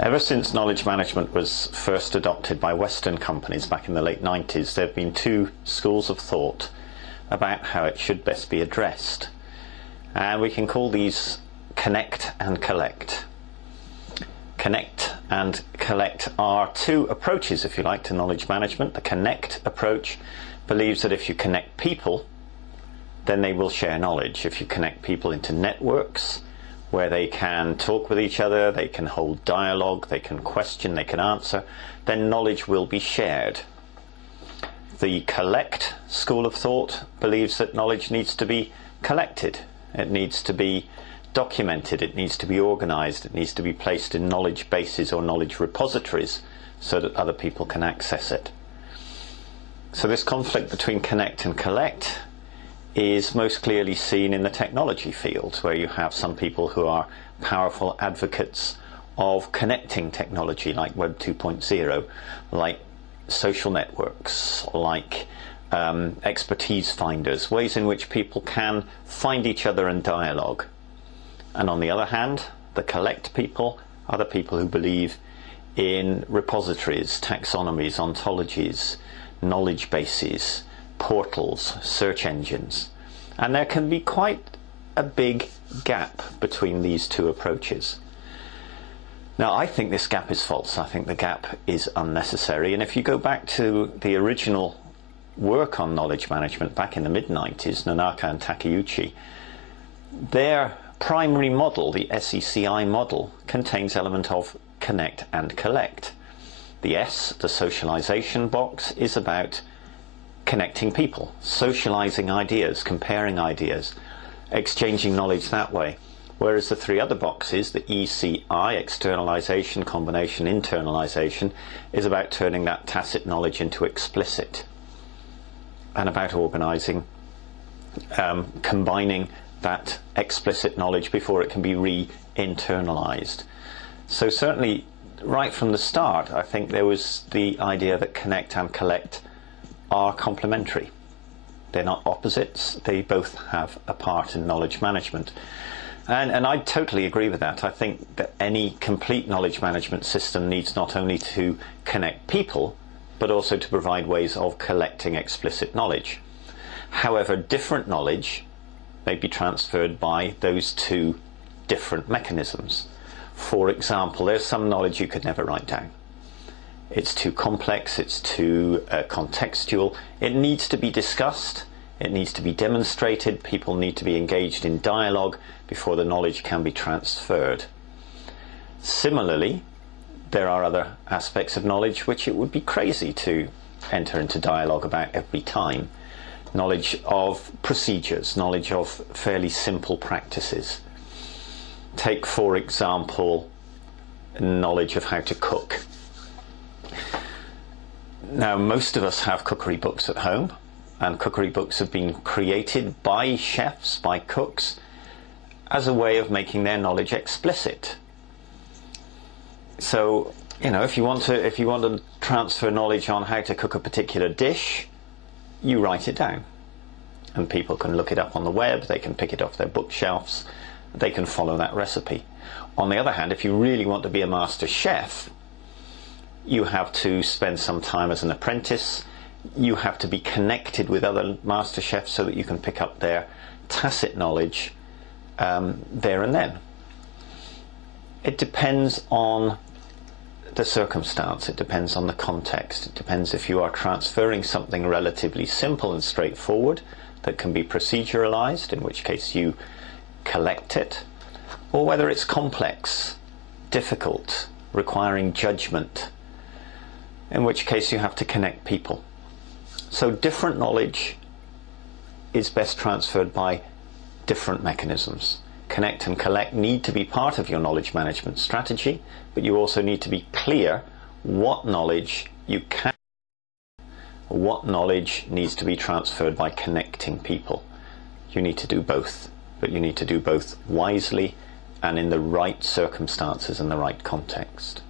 Ever since knowledge management was first adopted by Western companies back in the late 90s, there have been two schools of thought about how it should best be addressed. And we can call these connect and collect. Connect and collect are two approaches, if you like, to knowledge management. The connect approach believes that if you connect people, then they will share knowledge. If you connect people into networks where they can talk with each other, they can hold dialogue, they can question, they can answer, then knowledge will be shared. The collect school of thought believes that knowledge needs to be collected. It needs to be documented, it needs to be organized, it needs to be placed in knowledge bases or knowledge repositories so that other people can access it. So this conflict between connect and collect is most clearly seen in the technology field, where you have some people who are powerful advocates of connecting technology like Web 2.0, like social networks, like expertise finders, ways in which people can find each other and dialogue. And on the other hand, the collect people are the people who believe in repositories, taxonomies, ontologies, knowledge bases, portals, search engines. And there can be quite a big gap between these two approaches. Now, I think this gap is false. I think the gap is unnecessary. And if you go back to the original work on knowledge management back in the mid-90s, Knoco and Takeuchi, their primary model, the SECI model, contains element of connect and collect. The S, the socialization box, is about connecting people, socializing ideas, comparing ideas, exchanging knowledge that way. Whereas the three other boxes, the ECI, externalization, combination, internalization, is about turning that tacit knowledge into explicit, and about organizing, combining that explicit knowledge before it can be re-internalized. So certainly right from the start, I think there was the idea that connect and collect are complementary. They're not opposites, they both have a part in knowledge management. And I totally agree with that. I think that any complete knowledge management system needs not only to connect people, but also to provide ways of collecting explicit knowledge. However, different knowledge may be transferred by those two different mechanisms. For example, there's some knowledge you could never write down. It's too complex, it's too contextual. It needs to be discussed, it needs to be demonstrated, people need to be engaged in dialogue before the knowledge can be transferred. Similarly, there are other aspects of knowledge which it would be crazy to enter into dialogue about every time. Knowledge of procedures, knowledge of fairly simple practices. Take, for example, knowledge of how to cook. Now, most of us have cookery books at home, and cookery books have been created by chefs, by cooks, as a way of making their knowledge explicit. So, you know, if you want to transfer knowledge on how to cook a particular dish, you write it down. And people can look it up on the web, they can pick it off their bookshelves, they can follow that recipe. On the other hand, if you really want to be a master chef, you have to spend some time as an apprentice, you have to be connected with other master chefs so that you can pick up their tacit knowledge there and then. It depends on the circumstance, it depends on the context, it depends if you are transferring something relatively simple and straightforward that can be proceduralized, in which case you collect it, or whether it's complex, difficult, requiring judgment, in which case you have to connect people. So different knowledge is best transferred by different mechanisms. Connect and collect need to be part of your knowledge management strategy, but you also need to be clear what knowledge you can, what knowledge needs to be transferred by connecting people. You need to do both, but you need to do both wisely and in the right circumstances and the right context.